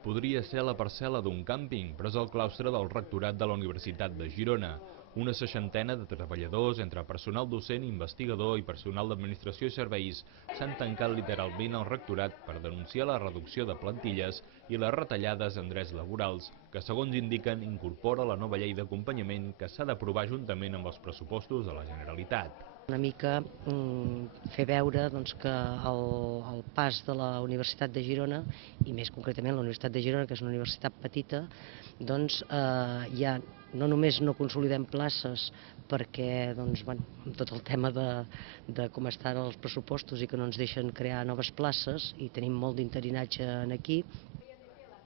Podria ser la parcel·la d'un càmping, però és el claustre del rectorat de la Universitat de Girona. Una seixantena de treballadors, entre personal docent, investigador i personal d'administració i serveis, s'han tancat literalment al rectorat per denunciar la reducció de plantilles i les retallades en drets laborals, que segons indiquen incorpora la nova llei d'acompanyament que s'ha d'aprovar juntament amb els pressupostos de la Generalitat. Una mica fer veure que el pas de la Universitat de Girona, i més concretament la Universitat de Girona, que és una universitat petita, ja no només no consolidem places perquè amb tot el tema de com estan els pressupostos i que no ens deixen crear noves places i tenim molt d'interinatge aquí.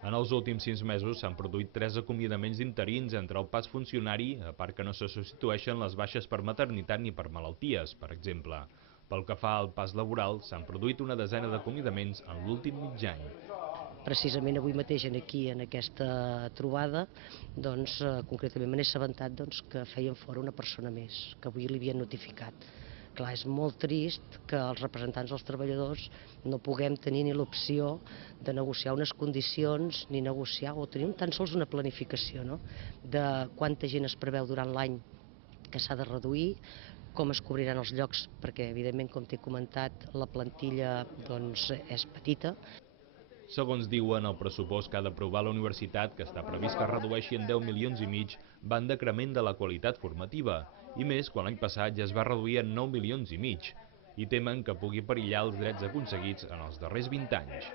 En els últims 6 mesos s'han produït 3 acomiadaments d'interins entre el pas funcionari, a part que no se substitueixen les baixes per maternitat ni per malalties, per exemple. Pel que fa al pas laboral, s'han produït una desena d'acomiadaments en l'últim mig any. Precisament avui mateix aquí en aquesta trobada, concretament me n'he assabentat que feien fora una persona més, que avui li havien notificat. Clar, és molt trist que els representants dels treballadors no puguem tenir ni l'opció de negociar unes condicions, ni negociar o tenir tan sols una planificació, no?, de quanta gent es preveu durant l'any que s'ha de reduir, com es cobriran els llocs, perquè evidentment, com t'he comentat, la plantilla és petita. Segons diuen, el pressupost que ha d'aprovar la universitat, que està previst que es redueixi en 10 milions i mig, va en decrement de la qualitat formativa, i més quan l'any passat ja es va reduir en 9 milions i mig, i temen que pugui perillar els drets aconseguits en els darrers 20 anys.